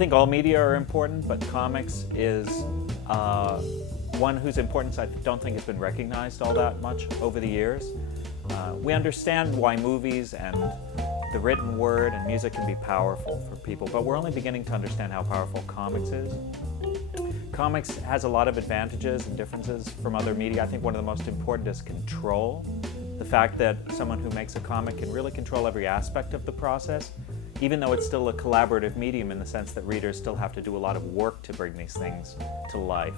think all media are important, but comics is one whose importance I don't think has been recognized all that much over the years. We understand why movies and the written word and music can be powerful for people, but we're only beginning to understand how powerful comics is. Comics has a lot of advantages and differences from other media. I think one of the most important is control. The fact that someone who makes a comic can really control every aspect of the process, even though it's still a collaborative medium in the sense that readers still have to do a lot of work to bring these things to life.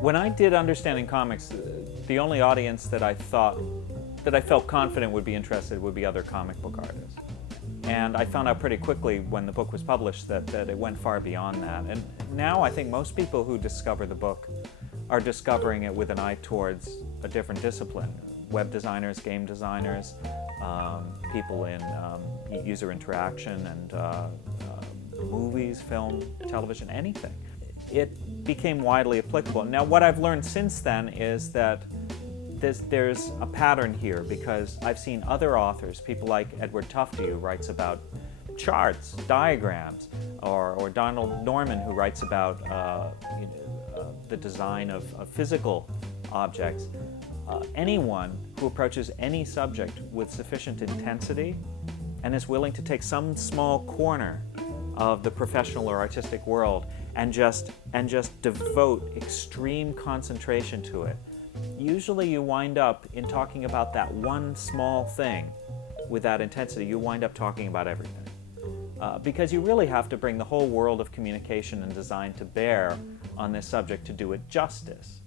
When I did Understanding Comics, the only audience that I felt confident would be interested would be other comic book artists. And I found out pretty quickly when the book was published that it went far beyond that. And now I think most people who discover the book are discovering it with an eye towards a different discipline. Web designers, game designers, people in user interaction and movies, film, television, anything. It became widely applicable. Now what I've learned since then is that there's a pattern here, because I've seen other authors, people like Edward Tufte, who writes about charts, diagrams, or Donald Norman, who writes about the design of physical objects. Anyone who approaches any subject with sufficient intensity and is willing to take some small corner of the professional or artistic world and just devote extreme concentration to it, usually you wind up, in talking about that one small thing with that intensity, you wind up talking about everything. Because you really have to bring the whole world of communication and design to bear on this subject to do it justice.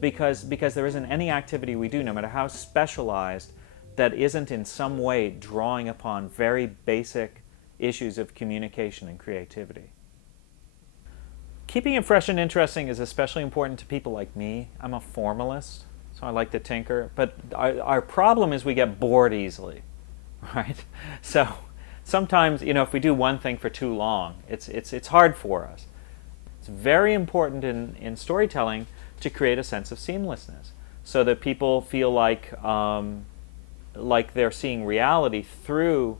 Because there isn't any activity we do, no matter how specialized, that isn't in some way drawing upon very basic issues of communication and creativity. Keeping it fresh and interesting is especially important to people like me. I'm a formalist, so I like to tinker. But our problem is we get bored easily, right? So sometimes, if we do one thing for too long, it's hard for us. It's very important in storytelling to create a sense of seamlessness, so that people feel like they're seeing reality through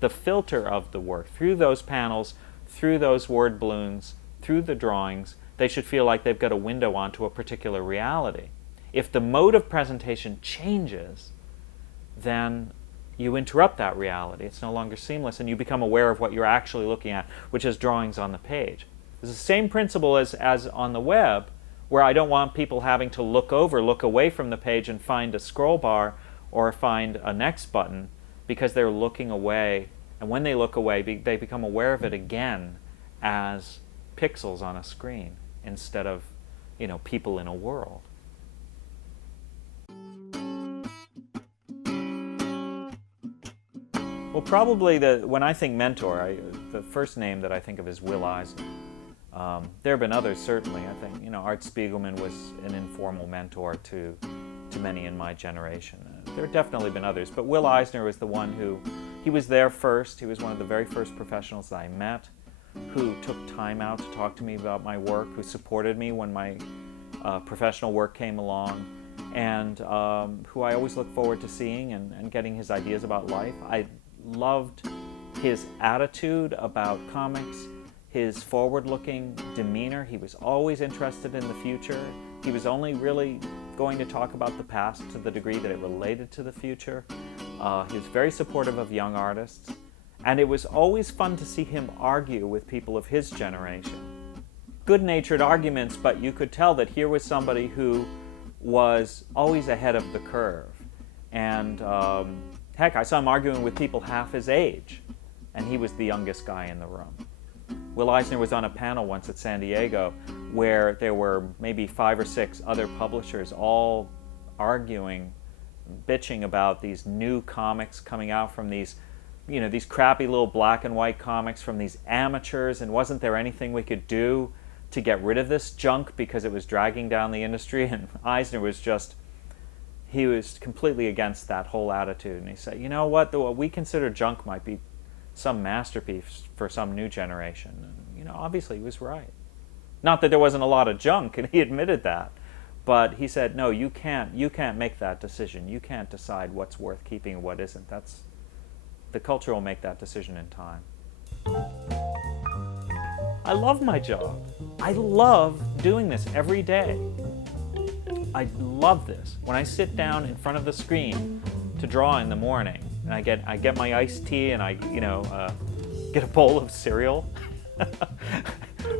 the filter of the work, through those panels, through those word balloons, through the drawings. They should feel like they've got a window onto a particular reality. If the mode of presentation changes, then you interrupt that reality. It's no longer seamless, and you become aware of what you're actually looking at, which is drawings on the page. It's the same principle as on the web, where I don't want people having to look away from the page and find a scroll bar or find a next button, because they're looking away, and when they look away, they become aware of it again as pixels on a screen instead of, people in a world. Well, probably when I think mentor, the first name that I think of is Will Eisner. There have been others, certainly. I think, Art Spiegelman was an informal mentor to many in my generation. There have definitely been others, but Will Eisner was the one he was there first. He was one of the very first professionals that I met, who took time out to talk to me about my work, who supported me when my professional work came along, and who I always look forward to seeing and getting his ideas about life. I loved his attitude about comics, his forward-looking demeanor. He was always interested in the future. He was only really going to talk about the past to the degree that it related to the future. He was very supportive of young artists. And it was always fun to see him argue with people of his generation. Good-natured arguments, but you could tell that here was somebody who was always ahead of the curve. And heck, I saw him arguing with people half his age, and he was the youngest guy in the room. Will Eisner was on a panel once at San Diego where there were maybe 5 or 6 other publishers all arguing, bitching about these new comics coming out from these crappy little black and white comics from these amateurs, and wasn't there anything we could do to get rid of this junk because it was dragging down the industry? And Eisner was he was completely against that whole attitude. And he said, what we consider junk might be some masterpiece for some new generation. And, obviously he was right. Not that there wasn't a lot of junk, and he admitted that. But he said, no, you can't make that decision. You can't decide what's worth keeping and what isn't. The culture will make that decision in time. I love my job. I love doing this every day. I love this. When I sit down in front of the screen to draw in the morning, and I get my iced tea and I get a bowl of cereal,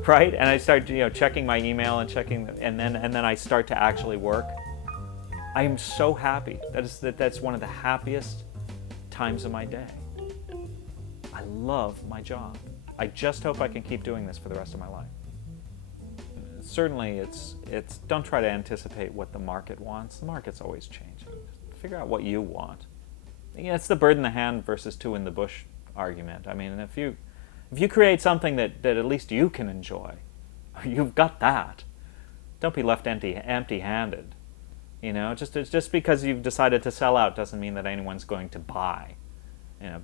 right? And I start checking my email and and then I start to actually work. I am so happy. That's one of the happiest times of my day. I love my job. I just hope I can keep doing this for the rest of my life. Certainly, it's don't try to anticipate what the market wants. The market's always changing. Figure out what you want. It's the bird in the hand versus two in the bush argument. I mean, if you create something that at least you can enjoy, you've got that. Don't be left empty-handed. Just because you've decided to sell out doesn't mean that anyone's going to buy.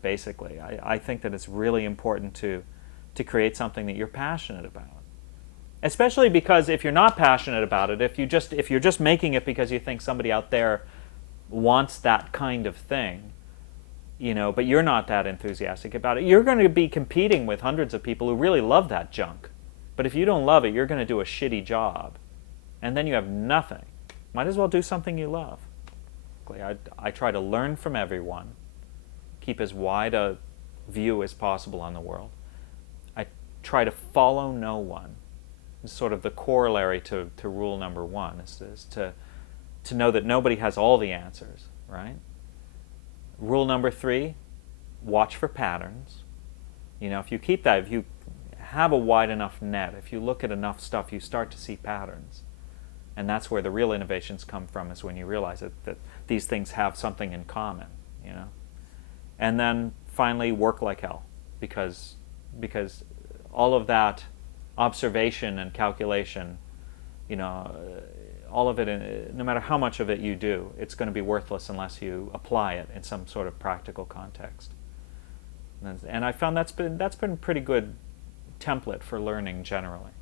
Basically, I think that it's really important to create something that you're passionate about. Especially because if you're not passionate about it, if you're just making it because you think somebody out there wants that kind of thing, but you're not that enthusiastic about it, you're going to be competing with hundreds of people who really love that junk. But if you don't love it, you're going to do a shitty job. And then you have nothing. Might as well do something you love. I try to learn from everyone, keep as wide a view as possible on the world. I try to follow no one. It's sort of the corollary to rule number one, is to know that nobody has all the answers, right? Rule number 3, watch for patterns. If you keep that, if you have a wide enough net, if you look at enough stuff, you start to see patterns. And that's where the real innovations come from, is when you realize that these things have something in common, And then finally, work like hell, because all of that observation and calculation, all of it, no matter how much of it you do, it's going to be worthless unless you apply it in some sort of practical context. And I found that's been a pretty good template for learning generally.